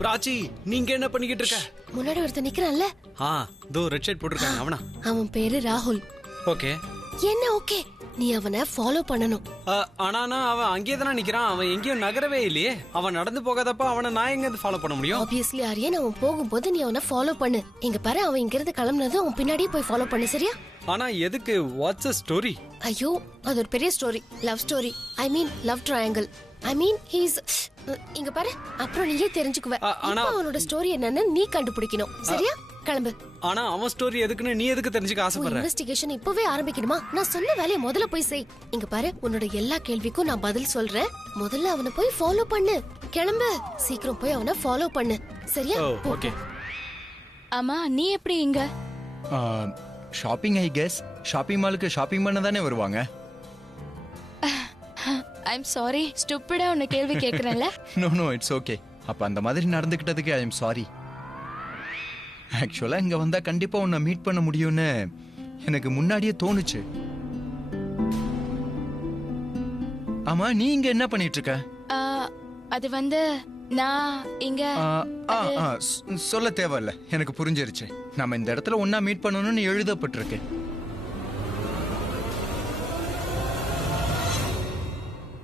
பிராச்சி, நீங்க என்ன பண்ணிக்கிட்டு இருக்க? முன்னாடி ஒருத்தன் நிக்கிறான்ல, தோ ரெட் ஷர்ட் போட்டிருக்காங்க அவனா? அவன் பேரு ராகுல். ஓகே. என்ன ஓகே? நீ அவனை ஃபாலோ பண்ணணும். ஆனா அவன் அங்கேயே தானே நிக்கிறான். அவன் எங்கேயும் நகரவே இல்லையே. அவன் நடந்து போகாதப்ப அவனை நான் எங்க இருந்து ஃபாலோ பண்ண முடியும்? ஆப்வியஸ்லி ஆரியன், அவன் போகும்போது நீ அவனை ஃபாலோ பண்ணு. இங்க பாரு, அவன் இங்க இருந்து கிளம்புனதும் அவன் பின்னாடியே போய் ஃபாலோ பண்ணு, சரியா? ஆனா எதுக்கு? What's a story? ஐயோ, அது ஒரு பெரிய story. Love story. I mean love triangle. I mean he's இங்க பாரு, அப்புறம் நீயே தெரிஞ்சுக்குவ. அவனோட ஸ்டோரி என்னன்னு நீ கண்டுபிடிக்கணும், சரியா? கிளம்பு. ஆனா அவன் ஸ்டோரி எதுக்குன்னு நீ எதுக்கு தெரிஞ்சுக்க ஆசைப்படுற? இன்வெஸ்டிகேஷன் இப்பவே ஆரம்பிக்கணுமா? நான் சொன்ன வேலையை முதல்ல போய் செய். இங்க பாரு, உன்னோட எல்லா கேள்விக்கும் நான் பதில் சொல்றேன். முதல்ல அவனை போய் ஃபாலோ பண்ணு. கிளம்பு, சீக்கிரம் போய் அவனை ஃபாலோ பண்ணு, சரியா? ஓகே. அம்மா, நீ எப்படி இங்க? Shopping I guess. ஷாப்பிங் மாலுக்கு ஷாப்பிங் பண்ண தானே வருவாங்க. ஐம் சாரி, ஸ்டூபிடா உன்னை கேள்வி கேக்குறேன்ல. No it's okay. அப்ப அந்த மாதிரி நடந்துக்கிட்டதுக்கு ஐ எம் சாரி. ஆக்சுவலா இங்க வந்தா கண்டிப்பா உன்னை மீட் பண்ண முடியும்னு எனக்கு முன்னாடியே தோணுச்சு. ஆமா, நீ இங்க என்ன பண்ணிட்டு இருக்க? அது வந்து நான் இங்க சொல்ல தேவையில்ல, எனக்கு புரிஞ்சிருச்சு. நம்ம இந்த இடத்துல ஒன்னா மீட் பண்ணணும்னு எழுதப்பட்டிருக்கு.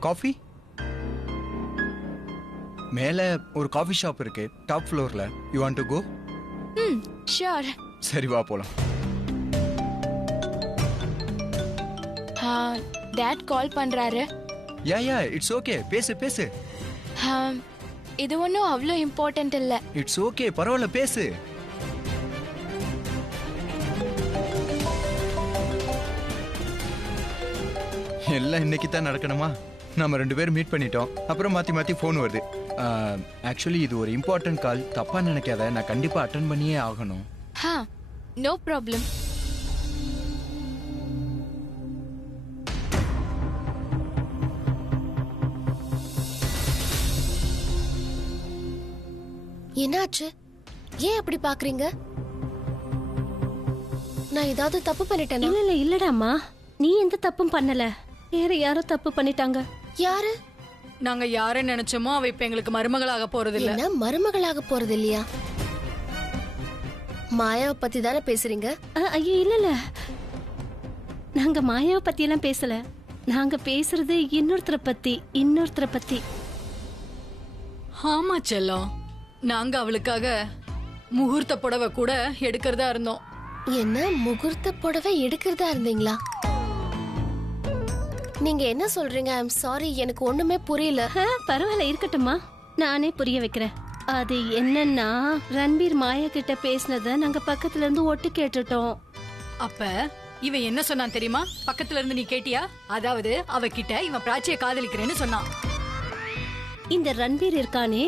காஃபி மேல ஒரு காஃபி ஷாப் இருக்கு, டாப் ஃப்ளோர்ல. You want to go? Sure. சரி, வா போலாம். டாட் கால் பண்றாரு. Yeah it's okay. பேசு பேசு. இது ஒன்னும் அவ்வளோ இம்பார்ட்டன்ட் இல்ல. இட்ஸ் ஓகே, பரவாயில்ல, பேசு. எல்லாம் இன்னைக்கு தான் நடக்கணுமா? நம்ம 2 பேரும் மீட் பண்ணிட்டோம். அப்புறம் மாத்தி மாத்தி போன் வருது. ஆக்சுவலி இது ஒரு இம்பார்ட்டன்ட் கால். தப்பா நினைக்காத, நான் கண்டிப்பா அட்டெண்ட் பண்ணியே ஆகணும். No problem. என்னாச்சு? ஏன் அப்படி பாக்குறீங்க? நான் ஏதாவது தப்பு பண்ணிட்டேனா? இல்லடாமா, நீ எந்த தப்பும் பண்ணல. வேற யாரோ தப்பு பண்ணிட்டாங்க. யாரு? நாங்க யார நினைச்சோமோ அவ இப்ப எங்களுக்கு மருமகளாக போறது இல்ல. என்ன மருமகளாக போறது இல்லையா? மாயாவை பத்தி தானே பேசுறீங்க? ஐயோ இல்ல, நாங்க மாயாவை பத்தி எல்லாம் பேசல. நாங்க பேசுறது இன்னொருத்தரை பத்தி. ஆமா செல்லம், நாங்க அவளுக்காக முகூர்த்த புடவை கூட எடுக்கிறதா இருந்தோம். என்ன முகூர்த்த புடவை எடுக்கிறதா இருந்தீங்களா? நீங்க என்ன சொல்றீங்க? ஐம் சாரி, எனக்கு ஒண்ணுமே புரியல. பரவாயில்ல, இருக்கட்டுமா, நானே புரிய வைக்கிறேன். அது என்னன்னா, ரன்பீர் மாயா கிட்ட பேசினத நாங்க பக்கத்துல இருந்து ஒட்டு கேட்டுட்டோம். அப்ப இவன் என்ன சொன்னான் தெரியுமா? பக்கத்துல இருந்து நீ கேட்டியா? அதாவது அவகிட்ட இவன் பிராச்சியை காதலிக்கிறேன்னு சொன்னான். இந்த ரன்பீர் இருக்கானே,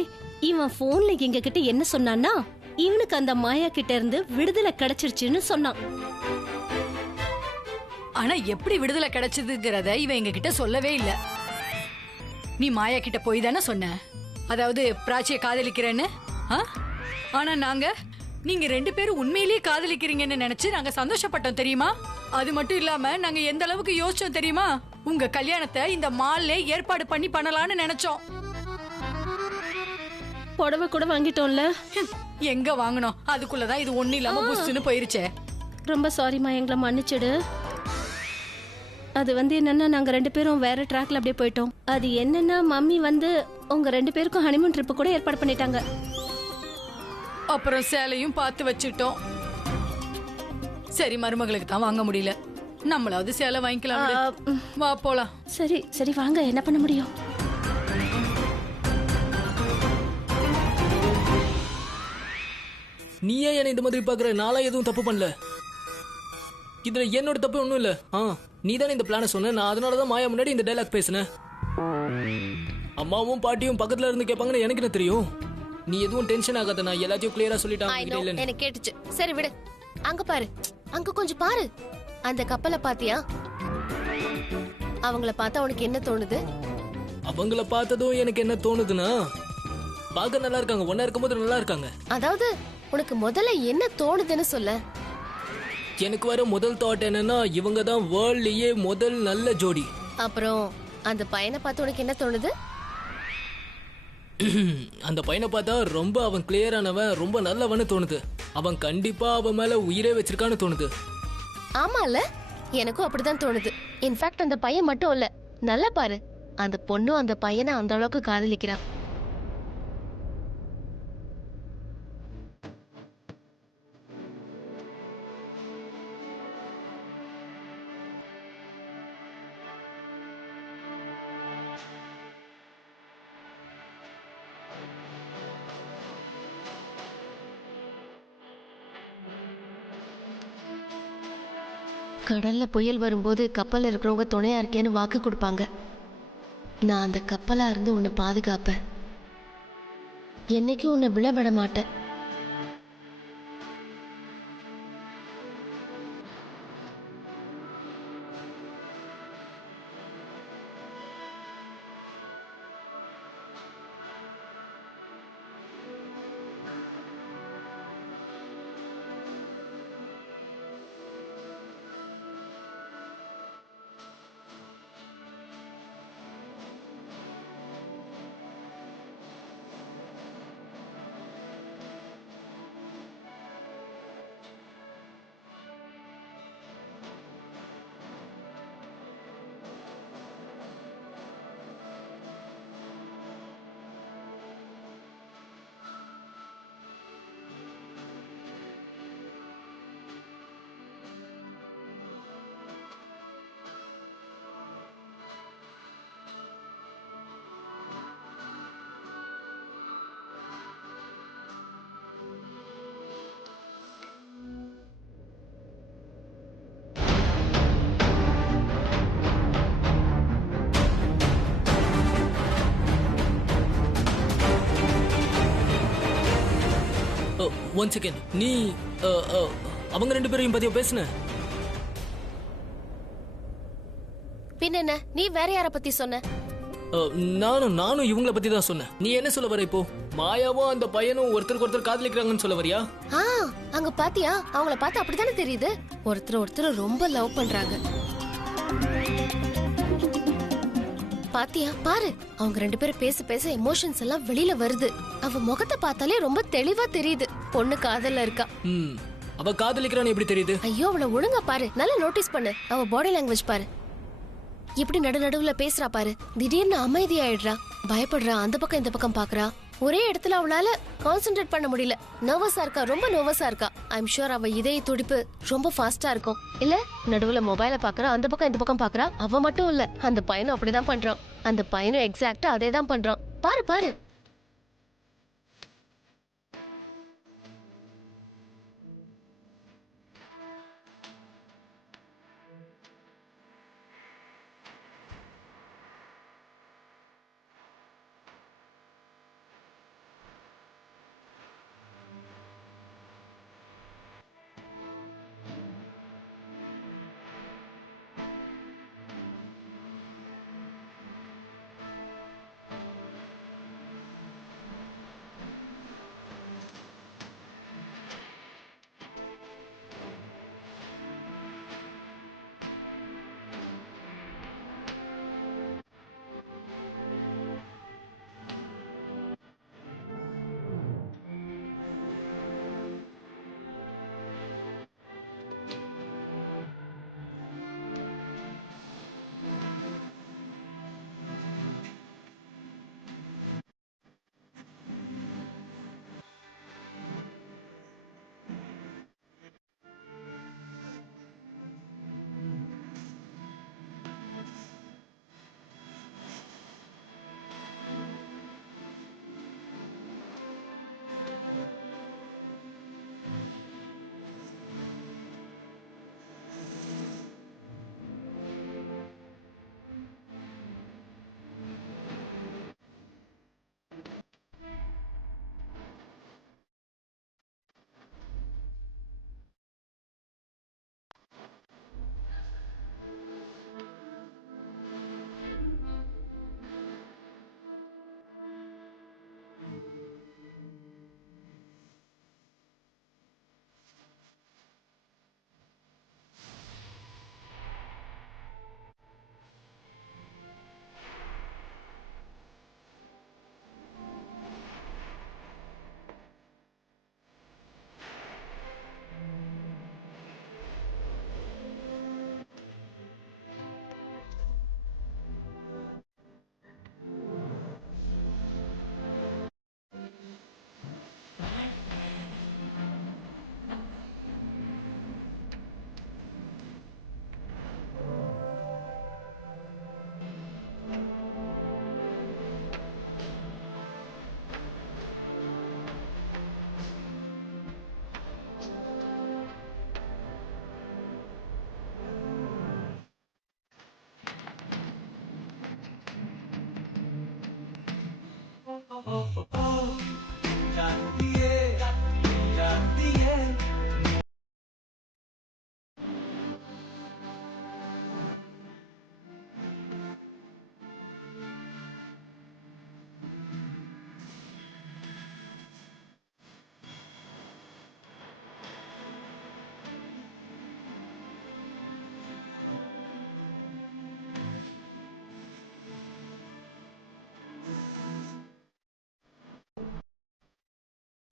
இவன் போன்ல எங்க கிட்ட என்ன சொன்னான்னா, இவனுக்கு அந்த மாயா கிட்ட இருந்து விடுதலை கிடைச்சிருச்சுன்னு சொன்னான். ஆனா எப்படி விடுதலை கிடைச்சதுங்கிறத இவன் எங்க கிட்ட சொல்லவே இல்ல. நீ மாயா கிட்ட போய் தானே சொன்ன, அதாவது பிராச்சியை காதலிக்கிறேன்னு. ஆனா நாங்க நீங்க 2 பேரும் உண்மையிலேயே காதலிக்கிறீங்கன்னு நினைச்சு நாங்க சந்தோஷப்பட்டோம் தெரியுமா? அது மட்டும் இல்லாம நாங்க எந்த அளவுக்கு யோசிச்சோம் தெரியுமா? உங்க கல்யாணத்தை இந்த மால்ல ஏற்பாடு பண்ணலாம்னு நினைச்சோம். புடவை கூட வாங்கிட்டோம்ல. எங்க வாங்கணும்? அதுக்குள்ளதான் இது ஒண்ணு இல்லாம புஷ்னு போயிருச்சே. ரொம்ப சாரிமா, எங்களை மன்னிச்சிடு. அது வந்து என்னன்னா, நாங்க 2 பேரும் வேற ட்ராக்ல அப்படியே போயிட்டோம். அது என்னன்னா, மம்மி வந்து உங்க 2 பேருக்கும் ஹனிமூன் ட்ரிப் கூட ஏற்பாடு பண்ணிட்டாங்க. அப்புறம் சேலையும் பார்த்து வச்சுட்டோம். சரி, மருமகளுக்கு தான் வாங்க முடியல, நம்மளாவது சேலை வாங்கிக்கலாம். வா போலாம். சரி சரி வாங்க, என்ன பண்ண முடியும்? நீ ஏன் என்ன இந்த மாதிரி பாக்குற? நாளா எதுவும் தப்பு பண்ணல. இதுல என்னோட தப்பு ஒண்ணும் இல்ல. நீ தானே இந்த பிளான சொன்ன. நான் அதனாலதான் மாயா முன்னாடி இந்த டைலாக் பேசினேன். அம்மாவும் பாட்டியும் பக்கத்துல இருந்து கேட்பாங்கன்னு எனக்கு என்ன தெரியும். நீ எதுவும் டென்ஷன் ஆகாத, நான் எல்லாத்தையும் கிளியரா சொல்லிட்டேன். எனக்கு கேட்டுச்சு. சரி விடு. அங்க பாரு, அங்க கொஞ்சம் பாரு. அந்த கப்பலை பாத்தியா? அவங்கள பார்த்தா உனக்கு என்ன தோணுது? அவங்கள பார்த்ததும் எனக்கு என்ன தோணுதுன்னா, பார்க்க நல்லா இருக்காங்க, ஒன்னா இருக்கும்போது நல்லா இருக்காங்க. அதாவது உனக்கு முதல்ல என்ன தோணுதுன்னு சொல்ல. எனக்கு வர முதல் தாட் என்னன்னா, இவங்க தான் வேர்ல்ட்லயே முதல் நல்ல ஜோடி. அப்புறம் அந்த பையனை பார்த்து உனக்கு என்ன தோணுது? அந்த பையனை பார்த்தா ரொம்ப அவன் கிளியரானவன், ரொம்ப நல்லவன்னு தோணுது. அவன் கண்டிப்பா அவன் மேல உயிரே வச்சிருக்கான்னு தோணுது. ஆமால, எனக்கும் அப்படிதான் தோணுது. இன்ஃபேக்ட் அந்த பையன் மட்டும் இல்ல, நல்லா பாரு, அந்த பொண்ணும் அந்த பையனை அந்த அளவுக்கு காதலிக்கிறான். கடல்ல புயல் வரும்போது கப்பல்ல இருக்கிறவங்க துணையா இருக்கேன்னு வாக்கு கொடுப்பாங்க. நான் அந்த கப்பலா இருந்து உன்னை பாதுகாப்பேன். என்னைக்கும் உன்னை விழ மாட்டேன். ஒன் செகண்ட், நீ அவங்க ரெண்டு பேரையும் பத்தியா பேசுன? பின்ன நீ வேற யார பத்தி சொன்ன? நானும் இவங்கள பத்தி தான் சொன்னேன். நீ என்ன சொல்ல வர இப்போ? மாயாவும் அந்த பையனும் ஒருத்தருக்கு ஒருத்தர் காதலிக்கிறாங்கன்னு சொல்ல வரியா? அங்க பாத்தியா, அவங்கள பார்த்து அப்படித்தானே தெரியுது. ஒருத்தர் ரொம்ப லவ் பண்றாங்க. பாத்தியா, பாரு, அவங்க ரெண்டு பேரும் பேச பேச எமோஷன்ஸ் எல்லாம் வெளியில வருது. அவ முகத்தை பார்த்தாலே ரொம்ப தெளிவா தெரியுது பொண்ணு காதல்ல இருக்கா. அவ காதலிக்கிறான்னு எப்படி தெரியுது? ஐயோ, அவளை ஒழுங்கா பாரு, நல்லா நோட்டீஸ் பண்ணு. அவ பாடி லாங்குவேஜ் பாரு, இப்படி நடுநடுவுல பேசுறா பாரு. திடீர்னு அமைதி ஆயிடுறா, பயப்படுறா, அந்த பக்கம் இந்த பக்கம் பாக்குறா. ஒரே இடத்துல அவளால கான்சென்ட்ரேட் பண்ண முடியல. நர்வஸா இருக்கா, ரொம்ப நர்வஸா இருக்கா. ஐம் ஷூர் அவ இதய துடிப்பு ரொம்ப ஃபாஸ்டா இருக்கும். இல்ல, நடுவுல மொபைல பாக்குறா, அந்த பக்கம் இந்த பக்கம் பாக்குறா. அவ மட்டும் இல்ல, அந்த பையனும் அப்படிதான் பண்றான். அந்த பையனும் எக்ஸாக்ட்டா அதே தான் பண்றான். பாரு பாரு.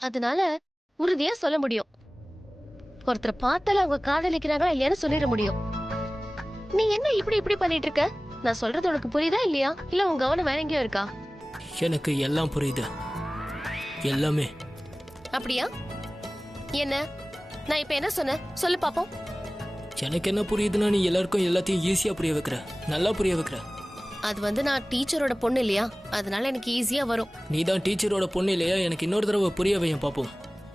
அதனால உறுதியா சொல்ல முடியும். ஒருத்தரை பார்த்தால அவங்க காதலிக்கிறாங்களா இல்லையான்னு சொல்லிட முடியும். நீ என்ன இப்படி பண்ணிட்டு இருக்க? நான் சொல்றது உனக்கு புரியுதா இல்லையா? இல்ல உன் கவனம் வேற எங்கேயோ இருக்கா? எனக்கு எல்லாம் புரியுது, எல்லாமே. அப்படியா? என்ன நான் இப்ப என்ன சொன்னேன் சொல்லு பாப்போம். எனக்கு என்ன புரியுதுன்னா நீ எல்லாருக்கும் எல்லாத்தையும் ஈஸியா புரிய வைக்கிற, நல்லா புரிய வைக்கிற. அது நான் டீச்சரோட பொண்ணு இல்லையா, அதனால எனக்கு ஈஸியா வரும். நீ தான் டீச்சரோட பொண்ணு இல்லையா? எனக்கு இன்னொரு தடவை புரிய வையும் பாப்போம்.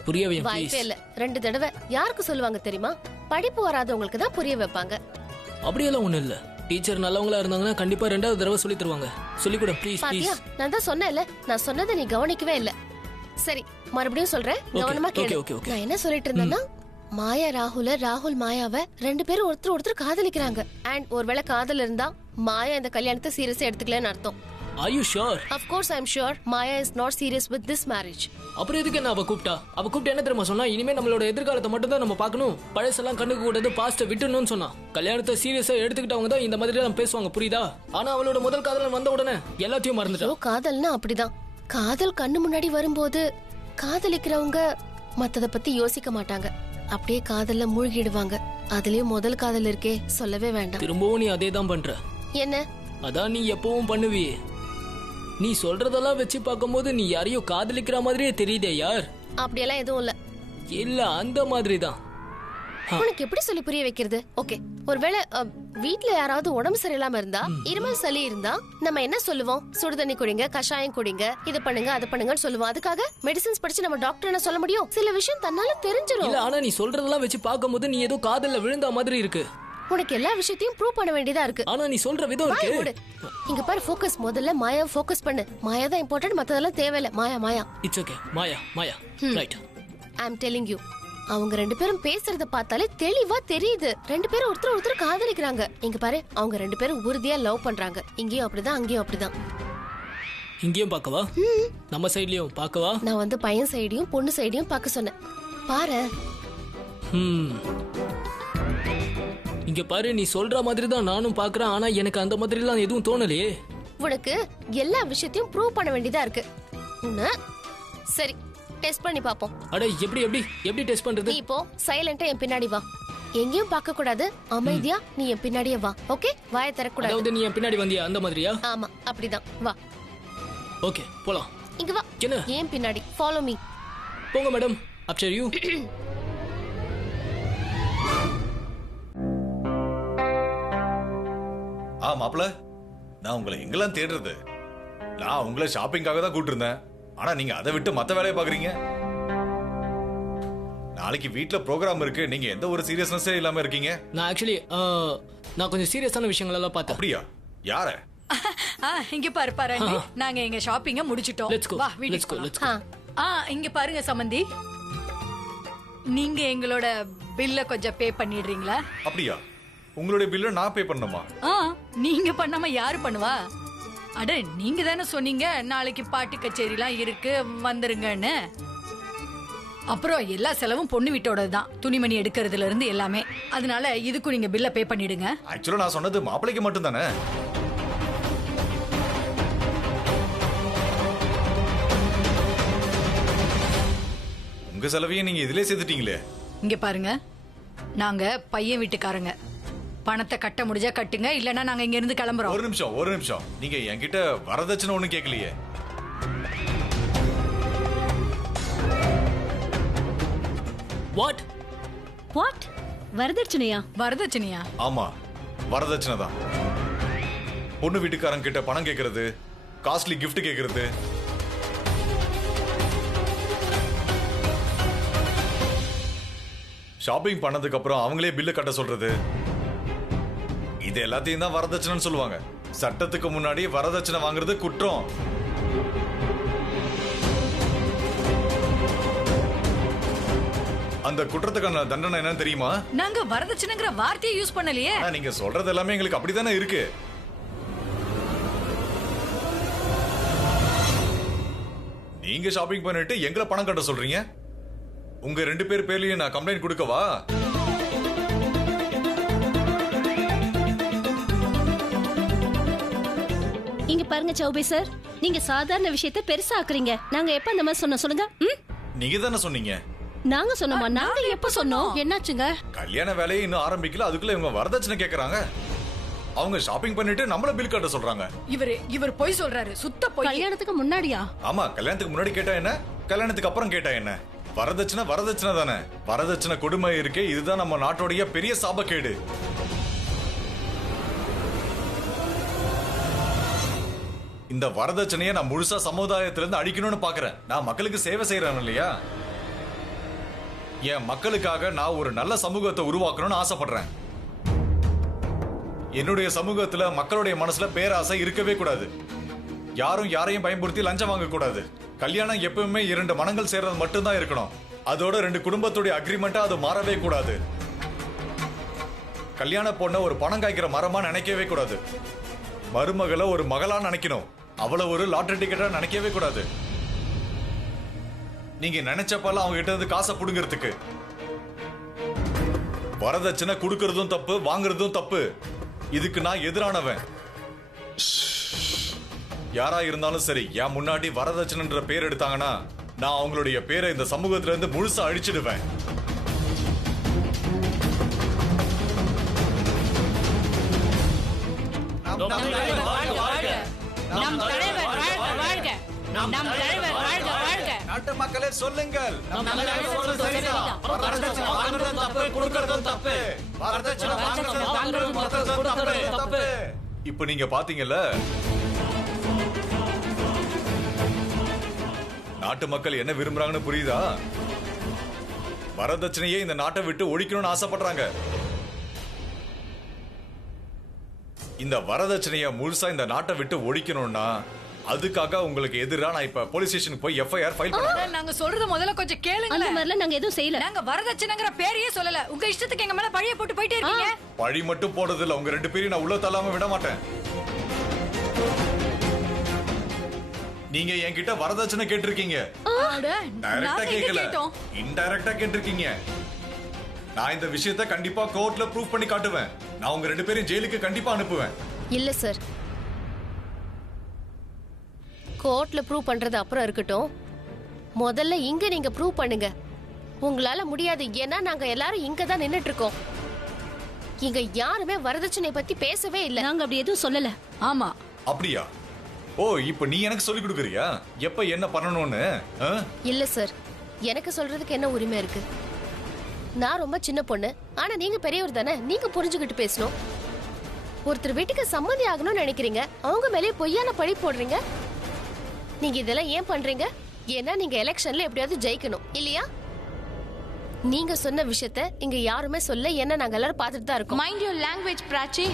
புரிய வையும் வாய்ப்பே இல்ல. 2 தடவை யாருக்கு சொல்லுவாங்க தெரியுமா? படிப்பு வராதவங்களுக்கு தான் புரிய வைப்பாங்க. அப்படியெல்லாம் ஒண்ணும் இல்ல. டீச்சர் நல்லவங்களா இருந்தாங்கன்னா கண்டிப்பா 2வது தடவை சொல்லி தருவாங்க. சொல்லி கொடு ப்ளீஸ் ப்ளீஸ். பாத்தியா, நான் தான் சொன்னேன்ல, நான் சொன்னதை நீ கவனிக்கவே இல்ல. சரி, மறுபடியும் சொல்றேன், கவனமா கேளு. நான் என்ன சொல்லிட்டு இருந்தேன்னா, மாயா ராகுல் மாயாவை 2 பேரும் ஒருத்தர் காதலிக்கிறாங்க. அண்ட் ஒருவேளை காதல் இருந்தா மாயா இந்த கல்யாணத்தை சீரியஸா எடுத்துக்கலன்னு அர்த்தம். Are you sure? Of course I'm sure. Maya is not serious with this marriage. அப்புறம் எதுக்கு என்ன அவ கூப்பிட்டு என்ன தெரியுமா சொன்னா? இனிமே நம்மளோட எதிர்காலத்தை மட்டும் தான் நம்ம பார்க்கணும், பழசெல்லாம் கண்ணுக்கு கூடாது, பாஸ்ட விட்டுணும்னு சொன்னா. கல்யாணத்தை சீரியஸா எடுத்துக்கிட்டவங்க தான் இந்த மாதிரி எல்லாம் பேசுவாங்க, புரியுதா? ஆனா அவளோட முதல் காதலன் வந்த உடனே எல்லாத்தையும் மறந்துட்டா. காதல்னா அப்படிதான். காதல் கண்ணு முன்னாடி வரும்போது காதலிக்கிறவங்க மத்தத பத்தி யோசிக்க மாட்டாங்க, அப்படியே காதல்ல மூழ்கிடுவாங்க. அதுலயும் முதல் காதல் இருக்கே, சொல்லவே வேண்டாம். திரும்பவும் நீ அதே தான் பண்ற. என்ன? அதான் நீ எப்பவும் பண்ணுவியே. நீ சொல்றதெல்லாம் வச்சு பார்க்கும்போது நீ யாரையோ காதலிக்கிற மாதிரியே தெரியுதே யார். அப்படியெல்லாம் எதுவும் இல்ல. இல்ல அந்த மாதிரி தான். உனக்கு எப்படி சொல்லி புரிய வைக்கிறது? ஓகே, ஒருவேளை வீட்ல யாராவது உடம்பு சரியில்லாம இருந்தா, இருமல் சளி இருந்தா நம்ம என்ன சொல்லுவோம்? சுடுதண்ணி குடிங்க, கஷாயம் குடிங்க, இது பண்ணுங்க அது பண்ணுங்கன்னு சொல்லுவோம். அதுக்காக மெடிசின்ஸ் படிச்சு நம்ம டாக்டர் என்ன சொல்ல முடியும்? சில விஷயம் தன்னால தெரிஞ்சிடும். இல்ல, ஆனா நீ சொல்றதெல்லாம் வச்சு பார்க்கும்போது நீ ஏதோ காதல்ல விழுந்த மாதிரி இருக்கு. உனக்கு எல்லா விஷயத்தையும் ப்ரூவ் பண்ண வேண்டியதா இருக்கு. ஆனா நீ சொல்ற விதம் இருக்கு. இங்க பாரு, ஃபோக்கஸ். முதல்ல மாயா ஃபோக்கஸ் பண்ணு. மாயா தான் இம்பார்ட்டன்ட், மத்ததெல்லாம் தேவையில்ல. Maya. It's okay. Maya. Right. I am telling you. அவங்க 2 பேரும் பேசுறத பார்த்தாலே தெளிவா தெரியுது. 2 பேரும் ஒருத்தர் காதலிக்கிறாங்க. இங்க பாரு, அவங்க 2 பேரும் உறுதியா லவ் பண்றாங்க. இங்கேயும் அப்படிதான், அங்கேயும் அப்படிதான். இங்கேயும் பார்க்கவா? நம்ம சைடுலயும் பார்க்கவா? நான் பையன் சைடையும் பொண்ணு சைடையும் பார்க்க சொன்னேன். பாரு. இங்க பாரு, நீ சொல்ற மாதிரி தான் நானும் பாக்குறேன். ஆனா எனக்கு அந்த மாதிரி எல்லாம் எதுவும் தோணலையே. உனக்கு எல்லா விஷயத்தையும் ப்ரூவ் பண்ண வேண்டியதா இருக்கு. சரி, டெஸ்ட் பண்ணி பாப்போம். அட, எப்படி டெஸ்ட் பண்றது? நீ இப்போ சைலண்டா என் பின்னாடி வா. எங்கேயும் பார்க்க கூடாது, அமைதியா நீ என் பின்னாடியே வா. ஓகே? வாயை திறக்கூடாது. அதாவது நீ என் பின்னாடி வந்தியா அந்த மாதிரியா? ஆமா, அப்படிதான். வா. ஓகே, போலாம். இங்க வா. என்ன? ஏன் பின்னாடி? Follow me. போங்க மேடம். After you. மாப்ள, நான் உங்களை எங்கெல்லாம் தேடுறது? நான் உங்களை ஷாப்பிங்காக தான் கூப்பிட்டு இருந்தேன். ஆனா நீங்க அதை விட்டு மத்த வேலையை பாக்குறீங்க. நாளைக்கு வீட்ல ப்ரோக்ராம் இருக்கு, நீங்க எந்த ஒரு சீரியஸ்னஸே இல்லாம இருக்கீங்க. நான் ஆக்சுவலி நான் கொஞ்சம் சீரியஸான விஷயங்கள் எல்லாம் பார்த்தேன். அப்படியா? யார? இங்க பாரு, நாங்க எங்க ஷாப்பிங்க முடிச்சிட்டோம். வா, வீட்டுக்கு போலாம். இங்க பாருங்க சமந்தி, நீங்க எங்களோட பில்ல கொஞ்சம் பே பண்ணிடுறீங்களா? அப்படியா? உங்களுடைய பில்ல நான் பே பண்ணணுமா? நீங்க பண்ணாம யாரு பண்ணுவா? அட, நீங்க தானே சொன்னீங்க நாளைக்கு பாட்டு கச்சேரிலாம் இருக்கு, வந்துருங்கன்னு. அப்புறம் எல்லா செலவும் பொண்ணு வீட்டோட தான், துணிமணி எடுக்கிறதுல இருந்து எல்லாமே. அதனால இதுக்கும் நீங்க பில்ல பே பண்ணிடுங்க. ஆக்சுவலா நான் சொன்னது மாப்பிளைக்கு மட்டும் தானே. உங்க செலவையும் நீங்க இதுலயே சேர்த்துட்டீங்களே. இங்க பாருங்க, நாங்க பையன் வீட்டுக்காரங்க. பணத்தை கட்ட முடிஞ்சா கட்டுங்க, இல்லனா நாங்க இங்க இருந்து கிளம்புறோம். ஒரு நிமிஷம். நீங்க என்கிட்ட வரதட்சணை ஒண்ணு கேட்கலையே. வாட்? வரதட்சணையா? ஆமா, வரதட்சணை தான். பொண்ணு வீட்டுக்காரங்க கிட்ட பணம் கேக்குறது, காஸ்ட்லி gift கேக்குறது. ஷாப்பிங் பண்ணதுக்கு அப்புறம் அவங்களே பில்ல கட்ட சொல்றது, இது எல்லாத்தையும் தான் வரதட்சணைன்னு சொல்லுவாங்க. சட்டத்துக்கு முன்னாடி வரதட்சணை வாங்குறது குற்றம். அந்த குற்றத்துக்கான தண்டனை என்னன்னு தெரியுமா? நாங்க வரதட்சணைங்கிற வார்த்தையை யூஸ் பண்ணலையே. நீங்க சொல்றது எல்லாமே எங்களுக்கு அப்படித்தானே இருக்கு. நீங்க ஷாப்பிங் பண்ணிட்டு எங்களை பணம் கட்ட சொல்றீங்க. உங்க 2 பேர் பேர்லயும் நான் கம்ப்ளைண்ட் கொடுக்கவா? இங்க பாருங்க சௌபே சார், நீங்க சாதாரண விஷயத்தை பெருசா ஆக்குறீங்க. நாங்க எப்ப அந்த மாதிரி சொன்ன சொல்லுங்க. நீங்க தானே சொன்னீங்க. நாங்க சொன்னோமா? நாங்க எப்ப சொன்னோம்? என்னாச்சுங்க? கல்யாண வேலையை இன்னும் ஆரம்பிக்கல, அதுக்குள்ள இவங்க வரதட்சணை கேக்குறாங்க. அவங்க ஷாப்பிங் பண்ணிட்டு நம்மள பில் கட்ட சொல்றாங்க. இவர் போய் சொல்றாரு, சுத்த போய். கல்யாணத்துக்கு முன்னாடியா? ஆமா, கல்யாணத்துக்கு முன்னாடி கேட்டா என்ன, கல்யாணத்துக்கு அப்புறம் கேட்டா என்ன? வரதட்சணை வரதட்சணை தானே. வரதட்சணை கொடுமை இருக்கே, இதுதான் நம்ம நாட்டோடைய பெரிய சாபக்கேடு. இந்த வரதட்சணையை நான் முழுசா சமுதாயத்திலிருந்து அழிக்கணும்னு பாக்குறேன். நான் மக்களுக்கு சேவை செய்யறேன் இல்லையா? என் மக்களுக்காக நான் ஒரு நல்ல சமூகத்தை உருவாக்கணும்னு ஆசைப்படுறேன். என்னுடைய சமூகத்துல மக்களுடைய மனசுல பேராசை இருக்கவே கூடாது. யாரும் யாரையும் பயன்படுத்தி லஞ்சம் வாங்க கூடாது. கல்யாணம் எப்பவுமே 2 மனங்கள் சேர்றது மட்டும்தான் இருக்கணும். அதோட 2 குடும்பத்துடைய அக்ரிமெண்டா அது மாறவே கூடாது. கல்யாண பொண்ண ஒரு பணம் காய்க்கிற மரமா நினைக்கவே கூடாது. மருமகளை ஒரு மகளா நினைக்கணும். அவளை ஒரு லாட்டரி டிக்கெட்டா நினைக்கவே கூடாது. நீங்க நினைச்சப்பெல்லாம் அவங்க கிட்ட இருந்து காசை புடுங்கிறதுக்கு. வரதட்சணை கொடுக்கறதும் தப்பு, வாங்குறதும் தப்பு. இதுக்கு நான் எதிரானவன். யாரா இருந்தாலும் சரி, என் முன்னாடி வரதட்சணைன்ற பேர் எடுத்தாங்கன்னா நான் அவங்களுடைய பேரை இந்த சமூகத்துல இருந்து முழுசா அழிச்சிடுவேன். நாட்டு மக்களே சொல்லுங்கள். இப்ப நீங்க பாத்தீங்கல்ல, நாட்டு மக்கள் என்ன விரும்புறாங்கன்னு புரியுதா? வரதட்சணையே இந்த நாட்டை விட்டு ஒழிக்கணும்னு ஆசைப்படுறாங்க. இந்த வரதட்சணையை முழுசா இந்த நாட்டை விட்டு ஒழிக்கணும்னா அதுக்காக உங்களுக்கு எதிரா நான் இப்ப போலீஸ் ஸ்டேஷனுக்கு போய் எஃப்ஐஆர் ஃபைல் பண்றேன். நாங்க சொல்றது முதல்ல கொஞ்சம் கேளுங்க. அந்த மாதிரிலாம் நாங்க எதுவும் செய்யல. நாங்க வரதட்சணைங்கற பேரையே சொல்லல. உங்க இஷ்டத்துக்கு எங்க மேல பழிய போட்டு போயிட்டே இருக்கீங்க. பழி மட்டும் போடுறது இல்ல, உங்க 2 பேரையும் நான் உள்ள தள்ளாம விட மாட்டேன். நீங்க என்கிட்ட வரதட்சணை கேட்டிருக்கீங்க. டைரக்டா கேட்கல, இன்டைரக்டா கேட்டிருக்கீங்க. நான் இந்த விஷயத்தை கண்டிப்பா கோர்ட்ல ப்ரூவ் பண்ணி காட்டுவேன். நான் உங்க 2 பேரையும் ஜெயிலுக்கு கண்டிப்பா அனுப்புவேன். இல்ல சார், கோர்ட்ல ப்ரூவ் பண்றது அப்புறம் இருக்கட்டும். முதல்ல இங்க நீங்க ப்ரூவ் பண்ணுங்க. உங்களால முடியாது, ஏன்னா நாங்க எல்லாரும் இங்க தான் நின்னுட்டு இருக்கோம். இங்க யாருமே வரதட்சணை பத்தி பேசவே இல்ல. நாங்க அப்படி எதுவும் சொல்லல. ஆமா. அப்படியா? ஓ, இப்ப நீ எனக்கு சொல்லி கொடுக்குறியா எப்ப என்ன பண்ணணும்னு? இல்ல சார், எனக்கு சொல்றதுக்கு என்ன உரிமை இருக்கு? நான் ரொம்ப சின்ன பொண்ணு, ஆனா நீங்க பெரியவர் தானே, நீங்க புரிஞ்சுக்கிட்டு பேசணும். ஒருத்தர் வீட்டுக்கு சம்மதி ஆகணும்னு நினைக்கிறீங்க, அவங்க மேலே பொய்யான பழி போடுறீங்க. நீங்க இதெல்லாம் ஏன் பண்றீங்க? ஏன்னா நீங்க எலெக்ஷன்ல எப்படியாவது ஜெயிக்கணும் இல்லையா? நீங்க சொன்ன விஷயத்த இங்க யாருமே சொல்ல, ஏன்னா நாங்க எல்லாரும் பார்த்துட்டு தான் இருக்கோம். Mind your language Prachi.